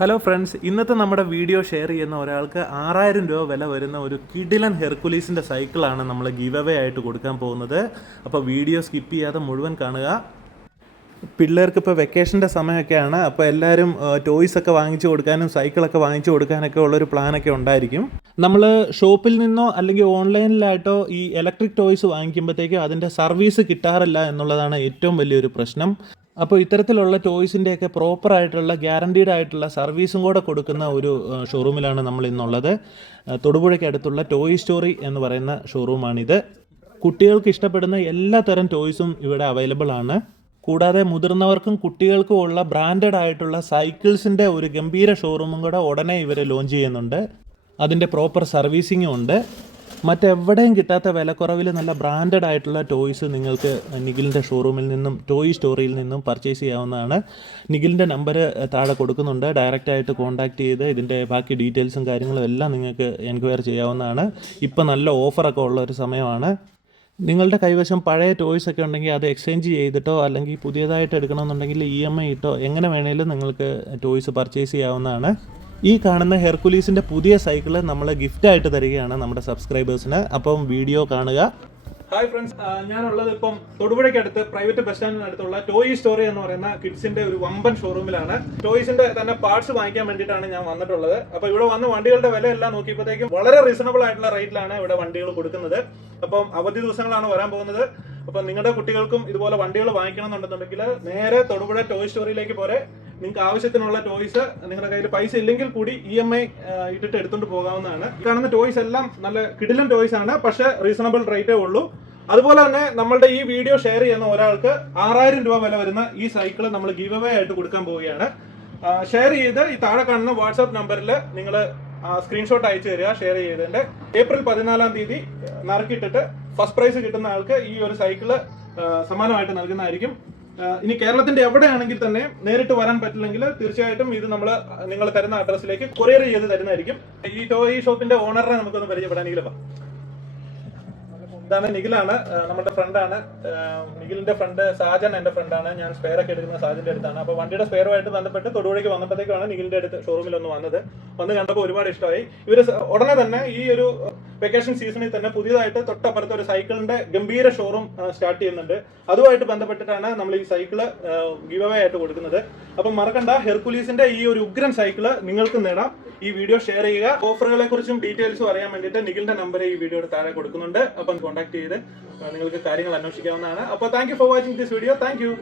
Hello friends, ഇന്നത്തെ നമ്മുടെ video share ചെയ്യുന്ന ഒരാൾക്ക് 6000 രൂപ വില വരുന്ന ഒരു കിഡിലൻ ഹെർക്കുലീസിൻ്റെ സൈക്കിളാണ് നമ്മൾ ഗിവ് അവേ ആയിട്ട് കൊടുക്കാൻ പോകുന്നത്. അപ്പോൾ വീഡിയോ സ്കിപ്പ് ചെയ്യാതെ മുഴുവൻ കാണുക. പിള്ളേർക്ക് ഇപ്പോൾ വെക്കേഷൻ്റെ സമയമൊക്കെയാണ്. അപ്പോൾ എല്ലാവരും ടോയ്സൊക്കെ വാങ്ങിച്ചു കൊടുക്കാനും സൈക്കിളൊക്കെ വാങ്ങിച്ചു കൊടുക്കാനൊക്കെ ഉള്ളൊരു പ്ലാനൊക്കെ ഉണ്ടായിരിക്കും. നമ്മൾ ഷോപ്പിൽ നിന്നോ അല്ലെങ്കിൽ ഓൺലൈനിലായിട്ടോ ഈ ഇലക്ട്രിക് ടോയ്സ് വാങ്ങിക്കുമ്പോഴത്തേക്കും അതിൻ്റെ സർവീസ് കിട്ടാറില്ല എന്നുള്ളതാണ് ഏറ്റവും വലിയൊരു പ്രശ്നം. അപ്പോൾ ഇത്തരത്തിലുള്ള ടോയ്സിൻ്റെയൊക്കെ പ്രോപ്പറായിട്ടുള്ള ഗ്യാരണ്ടീഡ് ആയിട്ടുള്ള സർവീസും കൂടെ കൊടുക്കുന്ന ഒരു ഷോറൂമിലാണ് നമ്മൾ ഇന്നുള്ളത്. തൊടുപുഴയ്ക്ക് അടുത്തുള്ള ടോയ് സ്റ്റോറി എന്ന് പറയുന്ന ഷോറൂമാണിത്. കുട്ടികൾക്ക് ഇഷ്ടപ്പെടുന്ന എല്ലാ തരം ടോയ്സും ഇവിടെ അവൈലബിൾ ആണ്. കൂടാതെ മുതിർന്നവർക്കും കുട്ടികൾക്കും ഉള്ള ബ്രാൻഡഡ് ആയിട്ടുള്ള സൈക്കിൾസിൻ്റെ ഒരു ഗംഭീര ഷോറൂമും കൂടെ ഉടനെ ഇവർ ലോഞ്ച് ചെയ്യുന്നുണ്ട്. അതിൻ്റെ പ്രോപ്പർ സർവീസിങ്ങും ഉണ്ട്. മറ്റെവിടെയും കിട്ടാത്ത വിലക്കുറവിൽ നല്ല ബ്രാൻഡഡ് ആയിട്ടുള്ള ടോയ്സ് നിങ്ങൾക്ക് നിഖിലിൻ്റെ ഷോറൂമിൽ നിന്നും ടോയ് സ്റ്റോറിയിൽ നിന്നും പർച്ചേസ് ചെയ്യാവുന്നതാണ്. നിഖിലിൻ്റെ നമ്പർ താഴെ കൊടുക്കുന്നുണ്ട്. ഡയറക്റ്റായിട്ട് കോൺടാക്റ്റ് ചെയ്ത് ഇതിൻ്റെ ബാക്കി ഡീറ്റെയിൽസും കാര്യങ്ങളും എല്ലാം നിങ്ങൾക്ക് എൻക്വയറി ചെയ്യാവുന്നതാണ്. ഇപ്പോൾ നല്ല ഓഫറൊക്കെ ഉള്ള ഒരു സമയമാണ്. നിങ്ങളുടെ കൈവശം പഴയ ടോയ്സ് ഒക്കെ ഉണ്ടെങ്കിൽ അത് എക്സ്ചേഞ്ച് ചെയ്തിട്ടോ അല്ലെങ്കിൽ പുതിയതായിട്ട് എടുക്കണമെന്നുണ്ടെങ്കിൽ EMI ഇട്ടോ എങ്ങനെ വേണേലും നിങ്ങൾക്ക് ടോയ്സ് പർച്ചേസ് ചെയ്യാവുന്നതാണ്. ഈ കാണുന്ന ഹെർക്കുലീസിൻ്റെ പുതിയ സൈക്കിള് നമ്മൾ ഗിഫ്റ്റായിട്ട് തരികയാണ് നമ്മുടെ സബ്സ്ക്രൈബേഴ്സിന്. അപ്പം വീഡിയോ കാണുക. ഹായ് ഫ്രണ്ട്സ്, ഞാനുള്ളത് ഇപ്പം തൊടുപുഴയ്ക്ക് അടുത്ത് പ്രൈവറ്റ് ബസ് സ്റ്റാൻഡിന് അടുത്തുള്ള ടോയ് സ്റ്റോറി എന്ന് പറയുന്ന കിഡ്സിന്റെ ഒരു വമ്പൻ ഷോറൂമിലാണ്. ടോയ്സിന്റെ തന്നെ പാർട്സ് വാങ്ങിക്കാൻ വേണ്ടിയിട്ടാണ് ഞാൻ വന്നിട്ടുള്ളത്. അപ്പോൾ ഇവിടെ വന്ന് വണ്ടികളുടെ വില എല്ലാം നോക്കിയപ്പോഴത്തേക്കും വളരെ റീസണബിൾ ആയിട്ടുള്ള റേറ്റിലാണ് ഇവിടെ വണ്ടികൾ കൊടുക്കുന്നത്. അപ്പം അവധി ദിവസങ്ങളാണ് വരാൻ പോകുന്നത്. അപ്പം നിങ്ങളുടെ കുട്ടികൾക്കും ഇതുപോലെ വണ്ടികൾ വാങ്ങിക്കണം എന്നുണ്ടെന്നുണ്ടെങ്കിൽ നേരെ തൊടുപുഴ ടോയ് സ്റ്റോറിയിലേക്ക് പോരെ. നിങ്ങൾക്ക് ആവശ്യത്തിനുള്ള ടോയ്സ് നിങ്ങളുടെ കയ്യിൽ പൈസ ഇല്ലെങ്കിൽ കൂടി EMI ഇട്ടിട്ട് എടുത്തുകൊണ്ട് പോകാവുന്നതാണ്. കാണുന്ന ടോയ്സ് എല്ലാം നല്ല കിടിലൻ ടോയ്സ് ആണ്, പക്ഷേ റീസണബിൾ റേറ്റേ ഉള്ളൂ. അതുപോലെ തന്നെ നമ്മളുടെ ഈ വീഡിയോ ഷെയർ ചെയ്യുന്ന ഒരാൾക്ക് 6000 രൂപ വില വരുന്ന ഈ സൈക്കിൾ നമ്മൾ ഗിവ് അവേ ആയിട്ട് കൊടുക്കാൻ പോവുകയാണ്. ഷെയർ ചെയ്ത് ഈ താഴെ കാണുന്ന വാട്സാപ്പ് നമ്പറിൽ നിങ്ങൾ സ്ക്രീൻഷോട്ട് അയച്ചു തരിക. ഷെയർ ചെയ്തതിൻ്റെ ഏപ്രിൽ 14-ാം തീയതി നറുക്കിട്ടിട്ട് ഫസ്റ്റ് പ്രൈസ് കിട്ടുന്ന ആൾക്ക് ഈ ഒരു സൈക്കിള് സമ്മാനമായിട്ട് നൽകുന്നതായിരിക്കും. ഇനി കേരളത്തിന്റെ എവിടെയാണെങ്കിൽ തന്നെ നേരിട്ട് വരാൻ പറ്റില്ലെങ്കിൽ തീർച്ചയായിട്ടും ഇത് നിങ്ങൾ തരുന്ന അഡ്രസ്സിലേക്ക് കൊറിയർ ചെയ്ത് തരുന്നതായിരിക്കും. ഈ ടോയ് ഷോപ്പിന്റെ ഓണറിനെ നമുക്കൊന്ന് പരിചയപ്പെടാൻ. നിഖില, ഇതാണ് നിഖിലാണ്, നമ്മുടെ ഫ്രണ്ടാണ്. നിഖിലിന്റെ ഫ്രണ്ട് സാജൻ എന്റെ ഫ്രണ്ടാണ്. ഞാൻ സ്പെയർ ഒക്കെ എടുക്കുന്ന സാജന്റെ അടുത്താണ്. അപ്പോൾ വണ്ടിയുടെ സ്പെയറുമായിട്ട് ബന്ധപ്പെട്ട് തൊടുപുഴയ്ക്ക് വന്നപ്പോഴത്തേക്കാണ് നിഖിലിന്റെ അടുത്ത് ഷോറൂമിൽ വന്ന് കണ്ടപ്പോൾ ഒരുപാട് ഇഷ്ടമായി. ഇവര് ഉടനെ തന്നെ ഈ ഒരു വെക്കേഷൻ സീസണിൽ തന്നെ പുതിയതായിട്ട് തൊട്ടപ്പുറത്ത് ഒരു സൈക്കിളിന്റെ ഗംഭീര ഷോറൂം സ്റ്റാർട്ട് ചെയ്യുന്നുണ്ട്. അതുമായിട്ട് ബന്ധപ്പെട്ടിട്ടാണ് നമ്മൾ ഈ സൈക്കിള് ഗിവ് അവേ ആയിട്ട് കൊടുക്കുന്നത്. അപ്പം മറക്കണ്ട, ഹെർക്കുലീസിന്റെ ഈ ഒരു ഉഗ്രൻ സൈക്കിള് നിങ്ങൾക്ക് നേടാം. ഈ വീഡിയോ ഷെയർ ചെയ്യുക. ഓഫറുകളെ കുറിച്ചും ഡീറ്റെയിൽസും അറിയാൻ വേണ്ടിയിട്ട് നിഖിലിന്റെ നമ്പർ ഈ വീഡിയോയുടെ താഴെ കൊടുക്കുന്നുണ്ട്. അപ്പം കോൺടാക്ട് ചെയ്ത് നിങ്ങൾക്ക് കാര്യങ്ങൾ അന്വേഷിക്കാവുന്നതാണ്. അപ്പോൾ thank you for watching this video. Thank you.